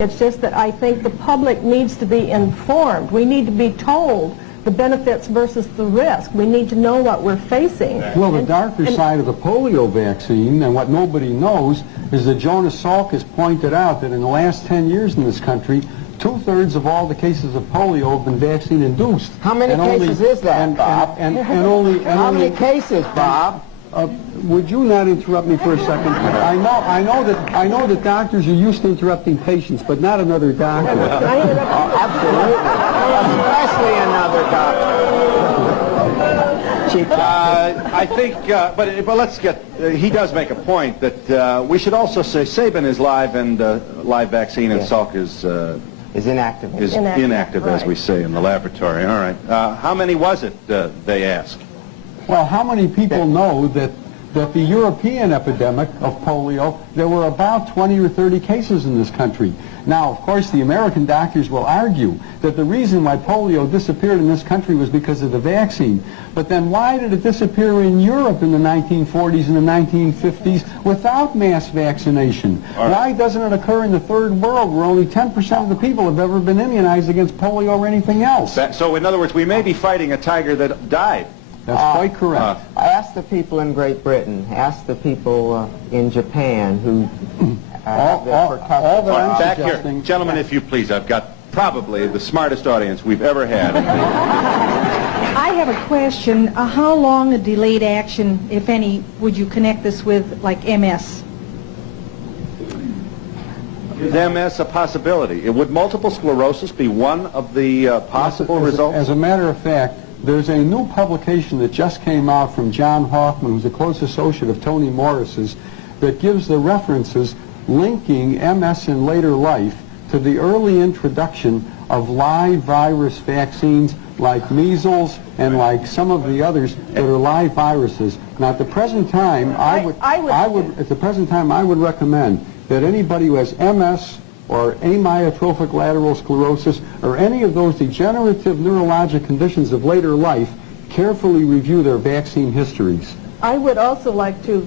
It's just that I think the public needs to be informed. We need to be told the benefits versus the risk. We need to know what we're facing. Well, the darker side of the polio vaccine, and what nobody knows, is that Jonas Salk has pointed out that in the last 10 years in this country, 2/3 of all the cases of polio have been vaccine-induced. How many cases is that, Bob? How many cases, Bob? Would you not interrupt me for a second? I know that doctors are used to interrupting patients, but not another doctor. Absolutely, especially another doctor. I think, but let's get. He does make a point that we should also say Sabin is live and live vaccine, and Salk is inactive. Is inactive, right, as we say in the laboratory. All right. How many was it? They ask. Well, how many people know that the European epidemic of polio, there were about 20 or 30 cases in this country. Now, of course, the American doctors will argue that the reason why polio disappeared in this country was because of the vaccine. But then why did it disappear in Europe in the 1940s and the 1950s without mass vaccination? Right. Why doesn't it occur in the third world where only 10% of the people have ever been immunized against polio or anything else? So, in other words, we may be fighting a tiger that died. That's quite correct. Ask the people in Great Britain, ask the people in Japan who back here, gentlemen, if you please. I've got probably the smartest audience we've ever had. I have a question. How long a delayed action, if any, would you connect this with, like MS? Is MS a possibility? Would multiple sclerosis be one of the possible results? As a matter of fact, there's a new publication that just came out from John Hoffman, who's a close associate of Tony Morris's, that gives the references linking MS in later life to the early introduction of live virus vaccines like measles and like some of the others that are live viruses. Now, at the present time, I would recommend that anybody who has MS or amyotrophic lateral sclerosis, or any of those degenerative neurologic conditions of later life, carefully review their vaccine histories. I would also like to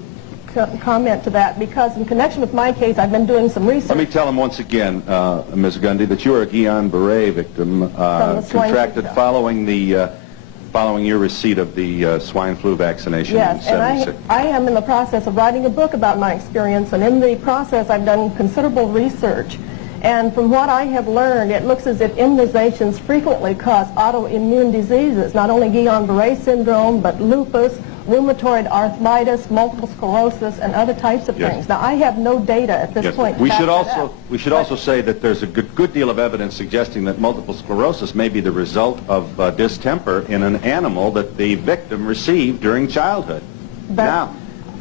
comment to that, because in connection with my case, I've been doing some research. Let me tell him once again, Ms. Gundy, that you are a Guillain-Barré victim contracted following your receipt of the swine flu vaccination in 76. Yes, and I am in the process of writing a book about my experience, and in the process I've done considerable research. And from what I have learned, it looks as if immunizations frequently cause autoimmune diseases, not only Guillain-Barré syndrome, but lupus, rheumatoid arthritis, multiple sclerosis, and other types of things. Now, I have no data at this point. We should also say that there's a good deal of evidence suggesting that multiple sclerosis may be the result of distemper in an animal that the victim received during childhood. Now,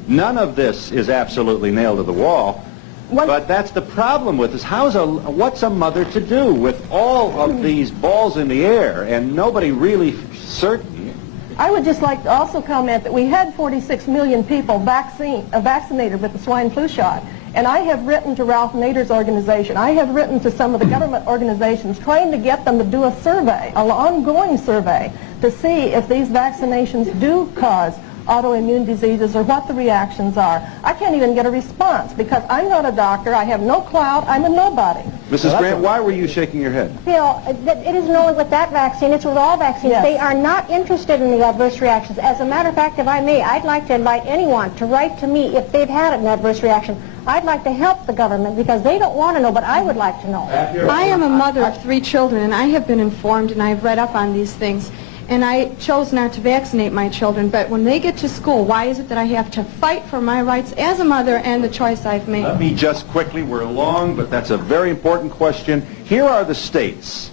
none of this is absolutely nailed to the wall. But that's the problem with this. What's a mother to do with all of these balls in the air and nobody really certain? I would just like to also comment that we had 46 million people vaccinated with the swine flu shot. And I have written to Ralph Nader's organization. I have written to some of the government organizations trying to get them to do a survey, an ongoing survey, to see if these vaccinations do cause autoimmune diseases or what the reactions are. I can't even get a response because I'm not a doctor, I have no clout, I'm a nobody. Mrs. Grant, why were you shaking your head? Bill, it isn't only with that vaccine, it's with all vaccines. Yes. They are not interested in the adverse reactions. As a matter of fact, if I may, I'd like to invite anyone to write to me if they've had an adverse reaction. I'd like to help the government because they don't want to know, but I would like to know. I am a mother of 3 children, and I have been informed and I've read up on these things. And I chose not to vaccinate my children, but when they get to school, why is it that I have to fight for my rights as a mother and the choice I've made? Let me just quickly, we're long, but that's a very important question. Here are the states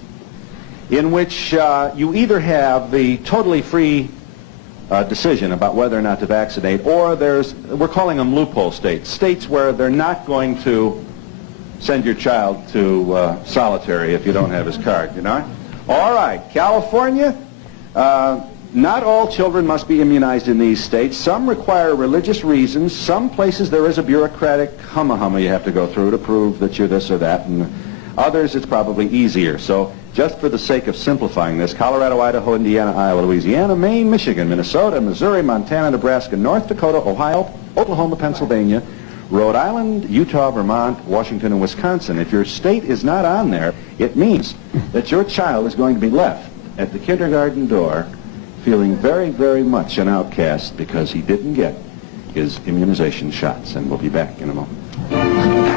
in which you either have the totally free decision about whether or not to vaccinate, or we're calling them loophole states, states where they're not going to send your child to solitary if you don't have his card, you know? All right, California. Not all children must be immunized in these states. Some require religious reasons. Some places there is a bureaucratic humma you have to go through to prove that you're this or that. And others it's probably easier. So just for the sake of simplifying this, Colorado, Idaho, Indiana, Iowa, Louisiana, Maine, Michigan, Minnesota, Missouri, Montana, Nebraska, North Dakota, Ohio, Oklahoma, Pennsylvania, Rhode Island, Utah, Vermont, Washington, and Wisconsin. If your state is not on there, it means that your child is going to be left at the kindergarten door feeling very, very much an outcast because he didn't get his immunization shots. And we'll be back in a moment.